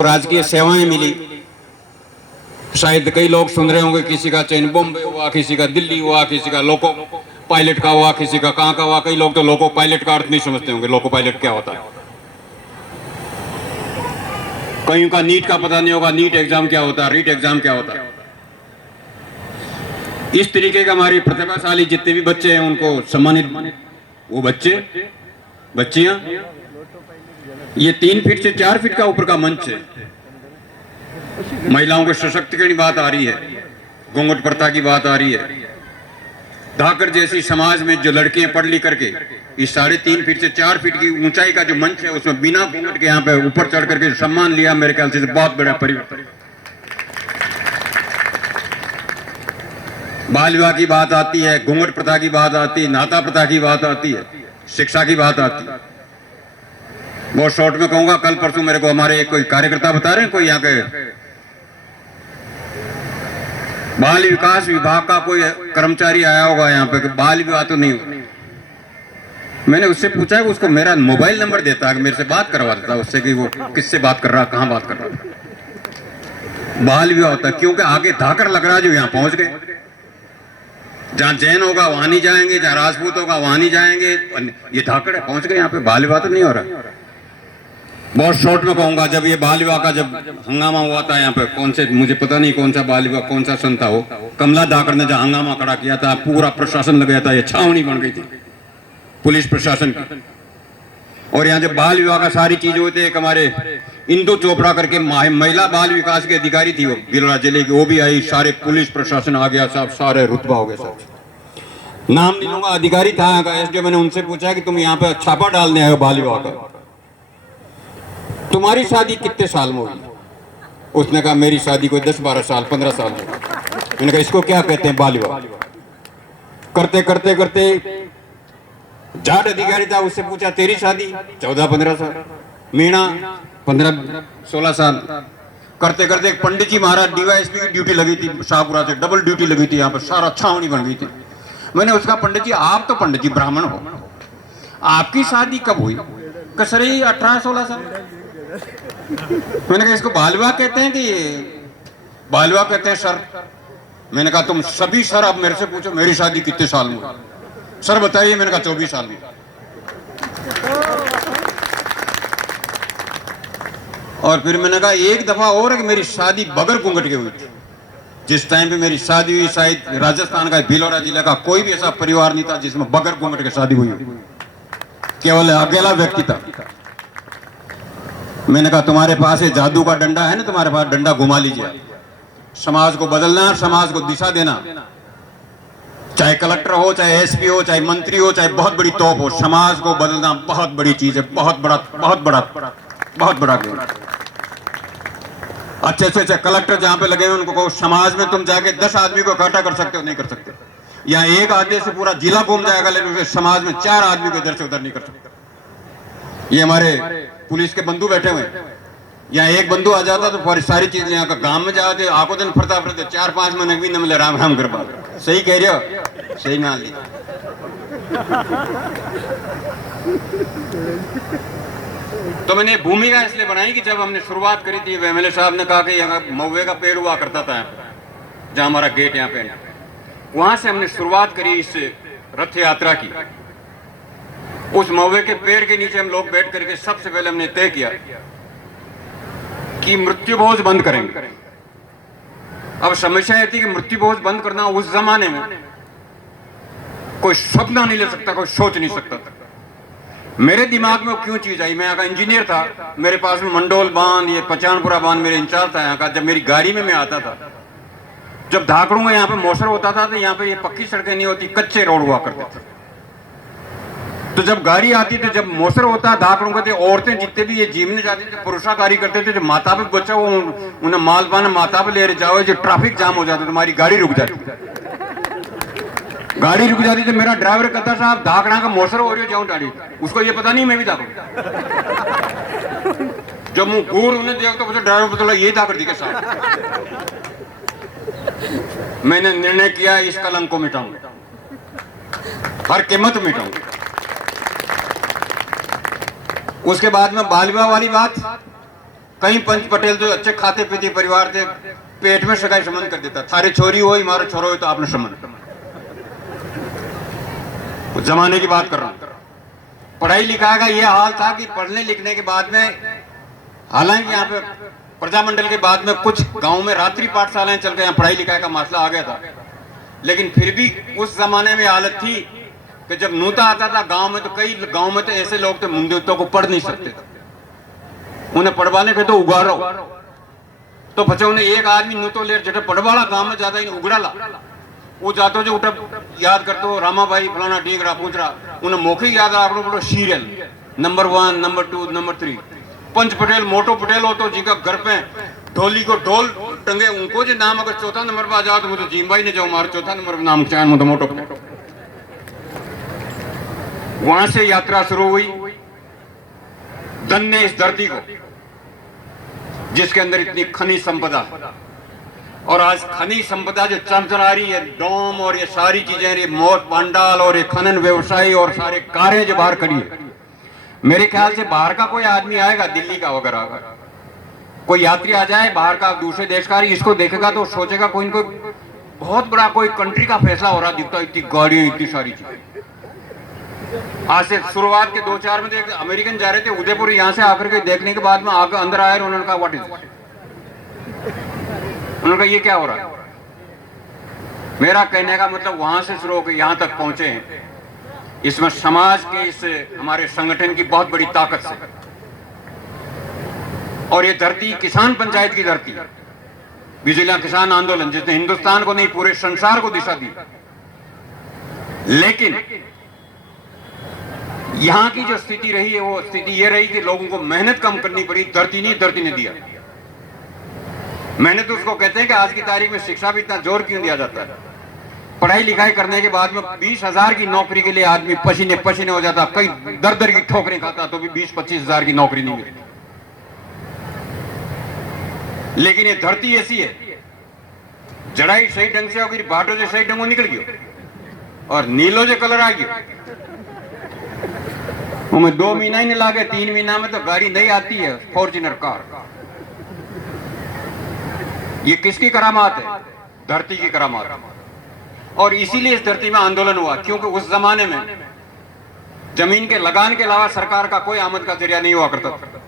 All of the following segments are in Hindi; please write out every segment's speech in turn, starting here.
राजकीय सेवाएं मिली। शायद कई लोग सुन रहे होंगे, किसी का चयन बॉम्बे हुआ, किसी का दिल्ली हुआ, किसी का लोको पायलट का हुआ, किसी का कहाँ का हुआ। कई लोग तो लोको पायलट का अर्थ नहीं समझते होंगे, लोको पायलट क्या होता है। कईयों का नीट का पता नहीं होगा, नीट एग्जाम क्या होता है, रीट एग्जाम क्या होता है। इस तरीके का हमारी प्रतिभाशाली जितने भी बच्चे हैं उनको सम्मानित, वो बच्चियां, ये 3 फीट से 4 फीट का ऊपर का मंच है। महिलाओं के सशक्तिकरण की बात आ रही है, घूंघट प्रथा की बात आ रही है। धाकर जैसी समाज में जो लड़कियां पढ़ लिख करके इस 3.5 फीट से 4 फीट की ऊंचाई का जो मंच है उसमें बिना घूंघट के यहाँ पे ऊपर चढ़ करके सम्मान लिया, मेरे ख्याल से बहुत बड़ा परिवर्तन। बाल विवाह की बात आती है, घूंघट प्रथा की बात आती है, नाता प्रथा की बात आती है, शिक्षा की बात आती है। बहुत शॉर्ट में कहूंगा, कल परसों मेरे को हमारे कोई कार्यकर्ता बता रहे हैं, कोई यहाँ के बाल विकास विभाग का कोई कर्मचारी आया होगा यहाँ पे, बाल विवाह तो नहीं हो। मैंने उससे पूछा है, उसको मेरा मोबाइल नंबर देता है, मेरे से बात करवा देता उससे कि वो किससे बात कर रहा, कहाँ बात कर रहा। बाल विवाह होता है क्योंकि आगे धाकर लग रहा जो यहाँ पहुंच गए। जहाँ जैन होगा वहां नहीं जाएंगे, जहाँ राजपूत होगा वहां नहीं जाएंगे, ये धाकड़ है, पहुंच गए यहाँ पे। बाल विवाह तो नहीं हो रहा। बहुत शॉर्ट में कहूंगा, जब ये बाल विवाह का जब हंगामा हुआ था यहाँ पे, कौन से मुझे पता नहीं कौन सा बाल विवाह कौन सा सन था, वो कमला धाकड़ ने जहाँ हंगामा खड़ा किया था, पूरा प्रशासन लग गया था, ये छावनी बन गई थी पुलिस प्रशासन की। और यहाँ जब बाल विवाह का सारी चीज होती है, एक हमारे इंदु चोपड़ा करके महिला बाल विकास की अधिकारी थी, वो भिलवाड़ा जिले की, वो भी आई, सारे पुलिस प्रशासन आ गया साहब, सारे रुतबा हो गए साहब। नाम नहीं लूंगा, अधिकारी था यहाँ का एसडीओ। मैंने उनसे पूछा कि तुम यहाँ पे छापा डालने आए हो बाल विवाह का, तुम्हारी शादी कितने साल में हुई? उसने कहा मेरी शादी कोई 10-12 साल 15 साल में। मैंने कहा इसको क्या कहते हैं बाल विवाह? करते करते करते जाट अधिकारी था, उससे पूछा तेरी शादी 14-15 साल, मीणा 15-16 साल। करते करते एक पंडित जी महाराज डीवाईएसपी की ड्यूटी लगी थी शाहपुरा से, डबल ड्यूटी लगी थी यहाँ पर, सारा छावनी बन गई थी। मैंने उसका, पंडित जी आप तो पंडित जी ब्राह्मण हो, आपकी शादी कब हुई? कसरी 18-16 साल। मैंने कहा इसको बाल विवाह कहते हैं कि ये बाल विवाह कहते हैं सर? मैंने कहा तुम सभी सर अब मेरे से पूछो मेरी शादी कितने साल में हुई? सर बताइए। मैंने कहा 24 साल में। और फिर मैंने कहा एक दफा और है कि मेरी शादी बगैर घूंघट के हुई थी। जिस टाइम पे मेरी शादी हुई, शायद राजस्थान का भिलवाड़ा जिले का कोई भी ऐसा परिवार नहीं था जिसमें बगैर घूंघट के शादी हुई, केवल अकेला व्यक्ति था। मैंने कहा तुम्हारे पास ये जादू का डंडा है ना, तुम्हारे पास डंडा घुमा लीजिए। समाज को बदलना, समाज को दिशा देना, चाहे कलेक्टर हो, चाहे एसपी हो, चाहे मंत्री हो, चाहे बहुत बड़ी तोप हो, समाज को बदलना बहुत बड़ी चीज है, बहुत बड़ा गेम। अच्छे से अच्छे कलेक्टर जहां पे लगे हैं उनको कहो समाज में तुम जाके 10 आदमी को इकट्ठा कर सकते हो? नहीं कर सकते। या एक आदमी से पूरा जिला घूम जाएगा, लेकिन समाज में 4 आदमी को इधर से उधर नहीं कर सकते। ये हमारे पुलिस के बंधु बैठे हुए हैं, यहाँ एक बंधु आ जाता तो सारी चीज यहाँ का गांव में जाते, आखो दिन फरता फरते 4-5 महीने भी न मिले, राम राम कर बात। सही कह रहे हो? सही मान ली। तो मैंने भूमिका इसलिए बनाई कि जब हमने शुरुआत करी थी, एमएलए साहब ने कहा कि यहाँ महुए का पेड़ हुआ करता था जहाँ हमारा गेट यहाँ पे, वहां से हमने शुरुआत करी इस रथ यात्रा की। उस महुए के पेड़ के नीचे हम लोग बैठ करके सबसे पहले हमने तय किया कि मृत्यु भोज बंद करेंगे। अब समस्या ये थी कि मृत्यु भोज बंद करना उस जमाने में कोई सपना नहीं ले सकता, कोई सोच नहीं सकता था। मेरे दिमाग में क्यों चीज आई, मैं यहाँ का इंजीनियर था, मेरे पास में मंडोल बांध, ये पचानपुरा बांध मेरे इंचार्ज था यहाँ का। जब मेरी गाड़ी में मैं आता था, जब धाकड़ों में यहाँ पे मौसर होता था तो यहाँ पे ये पक्की सड़कें नहीं होती, कच्चे रोड हुआ करते थे। तो जब गाड़ी आती थी, जब मौसर होता धाकड़ों का, औरतें जितने भी ये जीवने जाती थी, पुरुषाकारी करते थे, जो माता पे बच्चा वो उन्हें मालपान माता पे ले जाओ, जो ट्रैफिक जाम हो जाता, तुम्हारी गाड़ी रुक जाती। गाड़ी रुक जाती तो मेरा ड्राइवर कहता साहब धाकड़ा का मौसर हो रही हो, जाऊं गाड़ी। उसको ये पता नहीं मैं भी धाकड़। जब मुंह घूर उन्हें देखता तो ड्राइवर बोला ये धाकड़ दिखे साहब। मैंने निर्णय किया इस कलंक को मिटाऊंगा, हर कीमत मिटाऊंगा। उसके बाद में बाल विवाह वाली बात, कहीं पंच पटेल जो अच्छे खाते पीते परिवार थे, पेट में सगाई संबंध कर देता, थारे छोरी हो मारो छोरो हो तो आपने संबंध। जमाने की बात कर रहा हूं। पढ़ाई लिखाई का यह हाल था कि पढ़ने लिखने के बाद में, हालांकि यहाँ पे प्रजामंडल के बाद में कुछ गांव में रात्रि पाठशालाएं चल गए, यहाँ पढ़ाई लिखाई का मसला आ गया था, लेकिन फिर भी उस जमाने में हालत थी कि जब नूता आता था गांव में, तो कई गांव में तो ऐसे लोग थे मुंडूतों को पढ़ नहीं सकते थे, उन्हें पढ़वाने के तो उगाड़ो, तो बच्चे उन्हें एक आदमी नूतो ले जटे पढ़वाला गांव में ज्यादा उगड़ाला, वो जातो जो उठा याद करतो रामाबाई फलाना ढीगड़ा पूछरा, उन्हें मौखिक याद आपको बोलो सीरियल नंबर 1 नंबर 2 नंबर 3। पंच पटेल मोटो पटेल हो तो जिनका घर पे ढोली को ढोल टंगे, उनको जो नाम अगर चौथा नंबर पर आ जाओ तो मुझे जीमबाई ने जाओ मारो चौथा नंबर पर नाम चाहे मुझे मोटो पटेल। वहां से यात्रा शुरू हुई, धन ने इस धरती को जिसके अंदर इतनी खनिज संपदा, और आज खनिज संपदा जो चमचमा रही है, डोम और ये सारी चीजें, ये मोट पांडाल और ये खनन व्यवसायी और सारे कार्य जो बाहर करी है, मेरे ख्याल से बाहर का कोई आदमी आएगा दिल्ली का वगैरह, कोई यात्री आ जाए बाहर का दूसरे देश का, इसको देखेगा तो सोचेगा कोई इनको बहुत बड़ा कोई कंट्री का फैसला हो रहा दिखता, इतनी गाड़ियां इतनी सारी चीजें। आज से शुरुआत के 2-4 में एक अमेरिकन जा रहे थे उदयपुर, यहां से आकर के देखने के बाद में आकर अंदर आए, उन्होंने कहा व्हाट इज, उन्होंने कहा ये क्या हो रहा है। मेरा कहने का मतलब वहां से शुरू होकर यहां तक पहुंचे हैं, इसमें समाज के इस हमारे संगठन की बहुत बड़ी ताकत से, और ये धरती किसान पंचायत की धरती, बिजलियां किसान आंदोलन जिसने हिंदुस्तान को नहीं पूरे संसार को दिशा दी, लेकिन यहां की जो स्थिति रही है वो स्थिति ये रही कि लोगों को मेहनत कम करनी पड़ी, धरती नहीं धरती ने दिया। मेहनत उसको कहते हैं कि आज की तारीख में शिक्षा भी इतना जोर क्यों दिया जाता है, पढ़ाई लिखाई करने के बाद में 20,000 की नौकरी के लिए आदमी पसीने पसीने हो जाता, कई दर दर की ठोकरें खाता तो भी 20-25 हजार की नौकरी नहीं मिलती। लेकिन ये धरती ऐसी है, जड़ाई सही ढंग से होगी, बाटो जो सही ढंग निकल गयो और नीलो जो कलर आ गयो, उनमें 2 महीना ही नहीं लागे, 3 महीना में तो गाड़ी नहीं आती है, फॉर्च्यूनर कार। ये किसकी करामात है? धरती की करामात। और इसीलिए इस धरती में आंदोलन हुआ, क्योंकि उस जमाने में जमीन के लगान के अलावा सरकार का कोई आमद का जरिया नहीं हुआ करता था,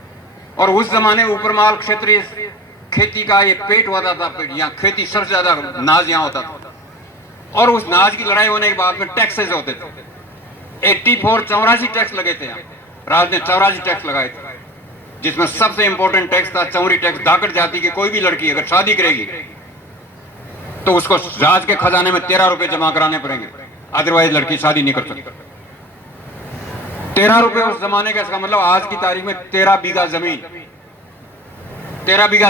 और उस जमाने ऊपरमाल क्षेत्रीय खेती का ये पेट होता था, यहाँ खेती सबसे ज्यादा नाज यहाँ होता था, और उस नाज की लड़ाई होने के बाद में टैक्सेस होते थे, 84 टैक्स लगे थे। यहाँ राज ने 84 टैक्स लगाए थे, जिसमें सबसे इंपॉर्टेंट टैक्स था चौरी टैक्स। दाकड़ जाति की कोई भी लड़की अगर शादी करेगी तो उसको राज के खजाने में 13 रुपए जमा कराने पड़ेंगे, अदरवाइज लड़की शादी नहीं कर सकती। 13 रुपए उस जमाने का, इसका मतलब आज की तारीख में 13 बीघा जमीन, 13 बीघा